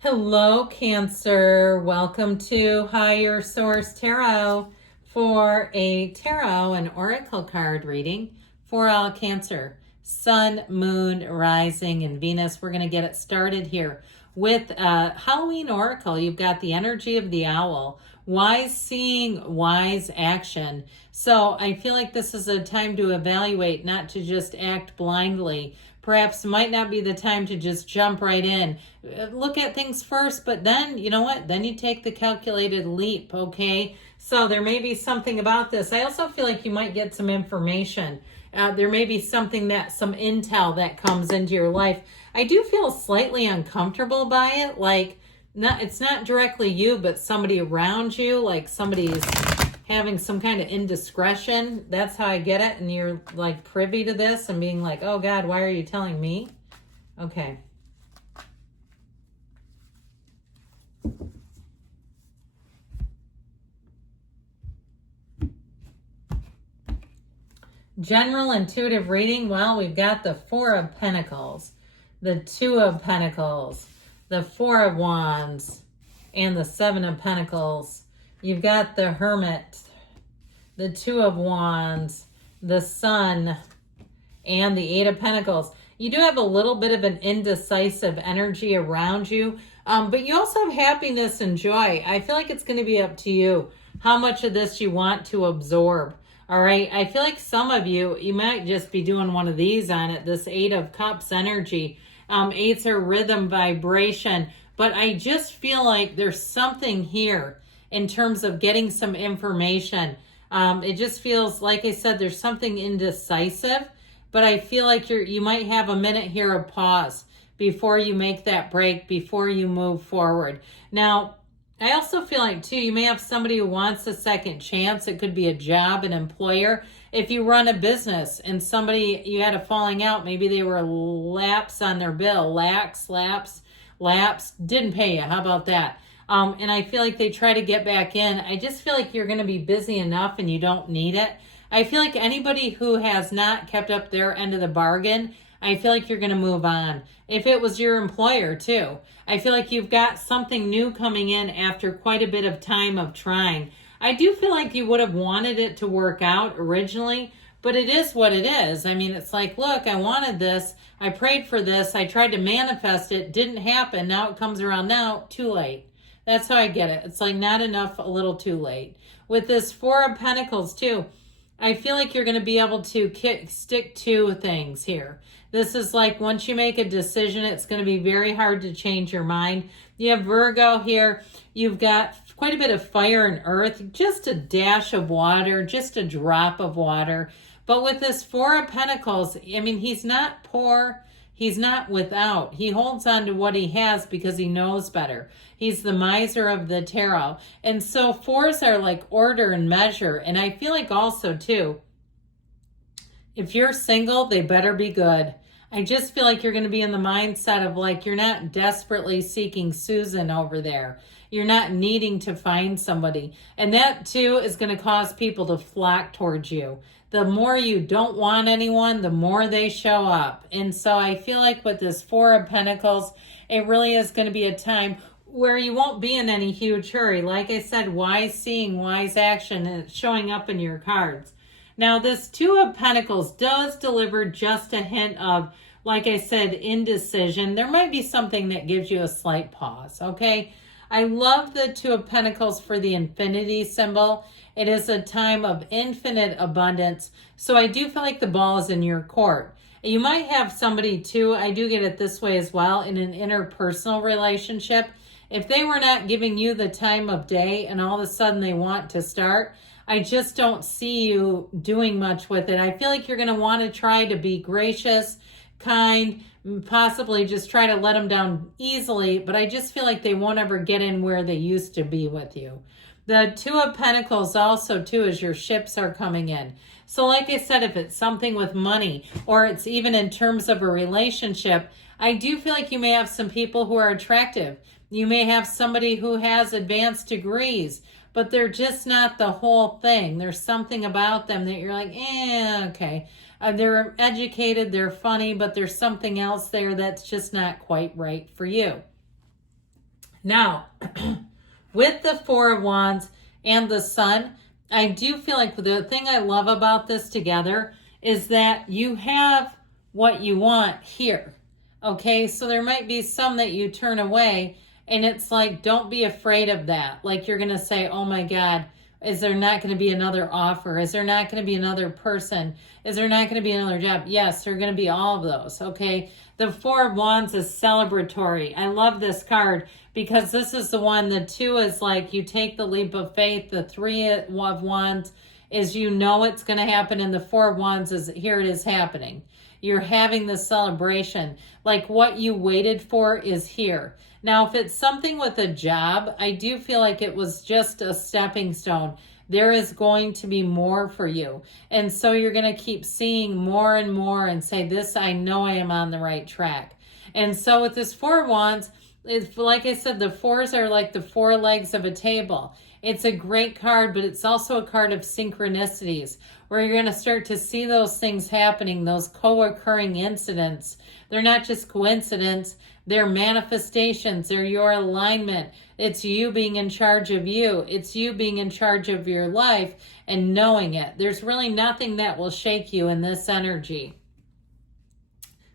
Hello, Cancer. Welcome to Higher Source Tarot for a tarot and oracle card reading for all Cancer. Sun, Moon, Rising, and Venus. We're going to get it started here with Halloween Oracle. You've got the energy of the owl. Wise seeing, wise action. So I feel like this is a time to evaluate, not to just act blindly. Perhaps might not be the time to just jump right in. Look at things first, but then, you know what? Then you take the calculated leap, okay? So there may be something about this. I also feel like you might get some information. There may be some intel that comes into your life. I do feel slightly uncomfortable by it. Like, it's not directly you, but somebody around you, like somebody's having some kind of indiscretion. That's how I get it. And you're like privy to this and being like, oh God, why are you telling me? Okay. General intuitive reading. Well, we've got the Four of Pentacles, the Two of Pentacles, the Four of Wands, and the Seven of Pentacles. You've got the Hermit, the Two of Wands, the Sun, and the Eight of Pentacles. You do have a little bit of an indecisive energy around you, but you also have happiness and joy. I feel like it's going to be up to you how much of this you want to absorb. All right. I feel like some of you might just be doing one of these on it, this Eight of Cups energy. Eights are rhythm, vibration, but I just feel like there's something here in terms of getting some information. It just feels, like I said, there's something indecisive, but I feel like you might have a minute here of pause before you make that break, before you move forward. Now, I also feel like, too, you may have somebody who wants a second chance. It could be a job, an employer. If you run a business and somebody, you had a falling out, maybe they were lapse on their bill, lapse, didn't pay you. How about that? And I feel like they try to get back in. I just feel like you're going to be busy enough and you don't need it. I feel like anybody who has not kept up their end of the bargain, I feel like you're going to move on. If it was your employer too, I feel like you've got something new coming in after quite a bit of time of trying. I do feel like you would have wanted it to work out originally, but it is what it is. I mean, it's like, look, I wanted this. I prayed for this. I tried to manifest it. Didn't happen. Now it comes around now. Too late. That's how I get it. It's like not enough, a little too late. With this Four of Pentacles too, I feel like you're going to be able to stick to things here. This is like once you make a decision, it's going to be very hard to change your mind. You have Virgo here. You've got quite a bit of fire and earth, just a dash of water, just a drop of water. But with this Four of Pentacles, I mean, he's not poor. He's not without. He holds on to what he has because he knows better. He's the miser of the tarot. And so fours are like order and measure. And I feel like also too, if you're single, they better be good. I just feel like you're going to be in the mindset of like, you're not desperately seeking Susan over there. You're not needing to find somebody. And that too is going to cause people to flock towards you. The more you don't want anyone, the more they show up. And so I feel like with this Four of Pentacles, it really is going to be a time where you won't be in any huge hurry. Like I said, wise seeing, wise action, and it's showing up in your cards. Now, this Two of Pentacles does deliver just a hint of, like I said, indecision. There might be something that gives you a slight pause, okay? I love the Two of Pentacles for the infinity symbol. It is a time of infinite abundance. So I do feel like the ball is in your court. You might have somebody too, I do get it this way as well, in an interpersonal relationship. If they were not giving you the time of day and all of a sudden they want to start, I just don't see you doing much with it. I feel like you're going to want to try to be gracious, kind, possibly just try to let them down easily, but I just feel like they won't ever get in where they used to be with you. The Two of Pentacles also too as your ships are coming in. So like I said, if it's something with money or it's even in terms of a relationship, I do feel like you may have some people who are attractive. You may have somebody who has advanced degrees, but they're just not the whole thing. There's something about them that you're like, okay. They're educated, they're funny, but there's something else there that's just not quite right for you. Now, with the Four of Wands and the Sun, I do feel like the thing I love about this together is that you have what you want here. Okay, so there might be some that you turn away, and it's like, don't be afraid of that. Like you're going to say, oh my God, is there not going to be another offer? Is there not going to be another person? Is there not going to be another job? Yes, there are going to be all of those, okay? The Four of Wands is celebratory. I love this card because this is the one. The two is like you take the leap of faith. The Three of Wands is you know it's going to happen. And the Four of Wands is here it is happening. You're having the celebration. Like what you waited for is here. Now, if it's something with a job, I do feel like it was just a stepping stone. There is going to be more for you. And so you're going to keep seeing more and more and say, this, I know I am on the right track. And so with this Four of Wands, it's, like I said, the fours are like the four legs of a table. It's a great card, but it's also a card of synchronicities where you're going to start to see those things happening, those co-occurring incidents. They're not just coincidence. They're manifestations. They're your alignment. It's you being in charge of you. It's you being in charge of your life and knowing it. There's really nothing that will shake you in this energy.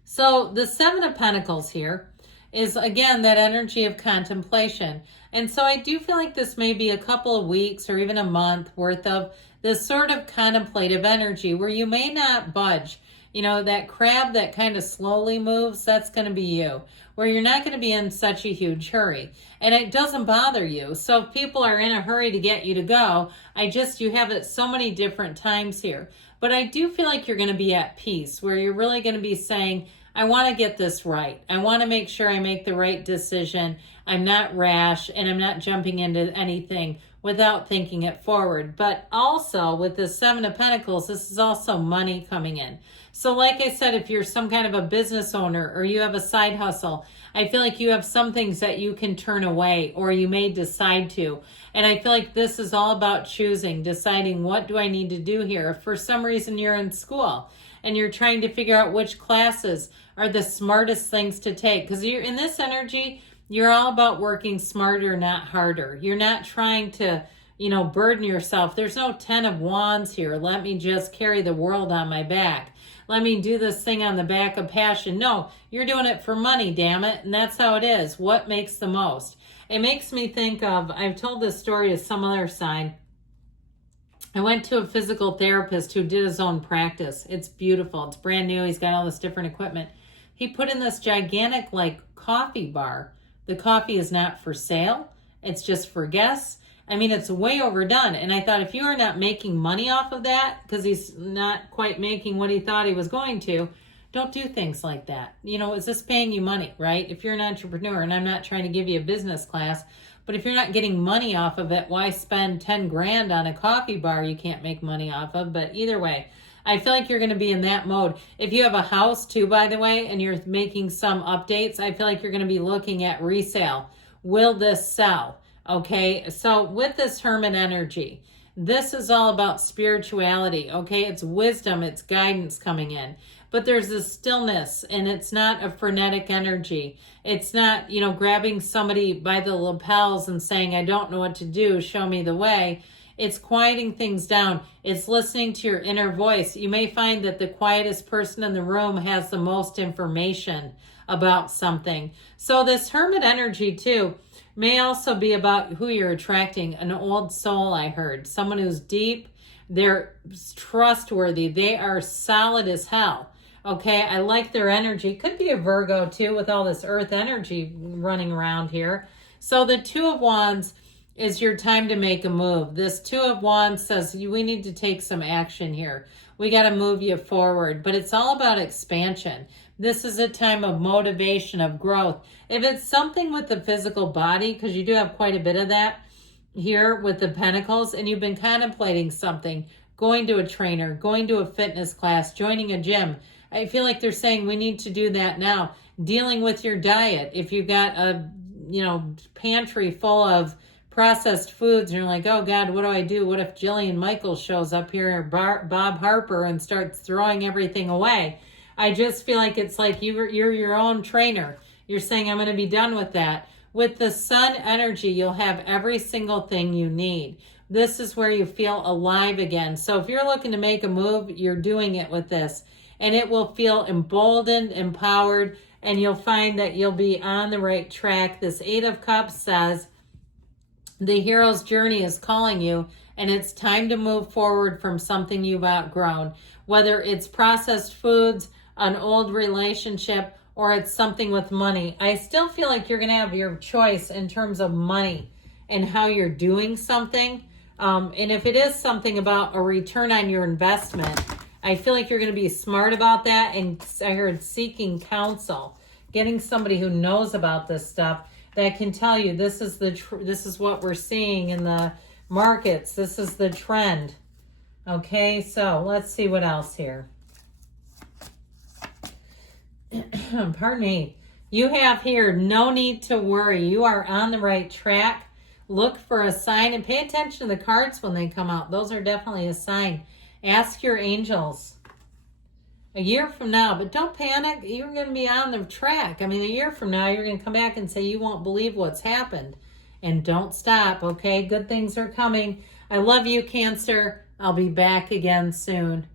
So the Seven of Pentacles here is, again, that energy of contemplation. And so I do feel like this may be a couple of weeks or even a month worth of this sort of contemplative energy where you may not budge. You know, that crab that kind of slowly moves, that's going to be you, where you're not going to be in such a huge hurry. And it doesn't bother you. So if people are in a hurry to get you to go, you have it so many different times here. But I do feel like you're going to be at peace, where you're really going to be saying, I want to get this right. I want to make sure I make the right decision. I'm not rash and I'm not jumping into anything without thinking it forward. But also with the Seven of Pentacles, this is also money coming in. So like I said, if you're some kind of a business owner or you have a side hustle, I feel like you have some things that you can turn away or you may decide to. And I feel like this is all about choosing, deciding what do I need to do here. If for some reason you're in school and you're trying to figure out which classes are the smartest things to take, because you're in this energy, you're all about working smarter, not harder. You're not trying to, burden yourself. There's no 10 of Wands here. Let me just carry the world on my back. Let me do this thing on the back of passion. No, you're doing it for money, damn it. And that's how it is. What makes the most? It makes me think of, I've told this story to some other sign. I went to a physical therapist who did his own practice. It's beautiful. It's brand new. He's got all this different equipment. He put in this gigantic coffee bar. The coffee is not for sale. It's just for guests. I mean, it's way overdone. And I thought, if you are not making money off of that, because he's not quite making what he thought he was going to, don't do things like that. Is this paying you money, right? If you're an entrepreneur, and I'm not trying to give you a business class, but if you're not getting money off of it, why spend 10 grand on a coffee bar you can't make money off of? But either way, I feel like you're going to be in that mode. If you have a house too, by the way, and you're making some updates, I feel like you're going to be looking at resale. Will this sell? Okay, so with this Hermit energy, this is all about spirituality, okay? It's wisdom, it's guidance coming in. But there's this stillness, and it's not a frenetic energy. It's not, grabbing somebody by the lapels and saying, I don't know what to do, show me the way. It's quieting things down. It's listening to your inner voice. You may find that the quietest person in the room has the most information about something. So this Hermit energy too may also be about who you're attracting. An old soul, I heard. Someone who's deep. They're trustworthy. They are solid as hell. Okay, I like their energy. Could be a Virgo too, with all this earth energy running around here. So the Two of Wands is your time to make a move. This Two of Wands says we need to take some action here. We got to move you forward, but it's all about expansion. This is a time of motivation, of growth. If it's something with the physical body, because you do have quite a bit of that here with the Pentacles, and you've been contemplating something, going to a trainer, going to a fitness class, joining a gym, I feel like they're saying we need to do that now. Dealing with your diet. If you've got a, pantry full of processed foods and you're like, oh God, what do I do? What if Jillian Michaels shows up here, or Bob Harper, and starts throwing everything away? I just feel like it's like you're your own trainer. You're saying, I'm going to be done with that. With the sun energy, you'll have every single thing you need. This is where you feel alive again. So if you're looking to make a move, you're doing it with this. And it will feel emboldened, empowered, and you'll find that you'll be on the right track. This 8 of Cups says the hero's journey is calling you, and it's time to move forward from something you've outgrown. Whether it's processed foods, an old relationship, or it's something with money. I still feel like you're going to have your choice in terms of money and how you're doing something. And if it is something about a return on your investment, I feel like you're going to be smart about that. And I heard seeking counsel, getting somebody who knows about this stuff that can tell you this is this is what we're seeing in the markets. This is the trend. Okay, so let's see what else here. Pardon me. You have here no need to worry. You are on the right track. Look for a sign and pay attention to the cards when they come out. Those are definitely a sign. Ask your angels. A year from now, but don't panic. You're going to be on the track. I mean, a year from now, you're going to come back and say you won't believe what's happened. And don't stop, okay? Good things are coming. I love you, Cancer. I'll be back again soon.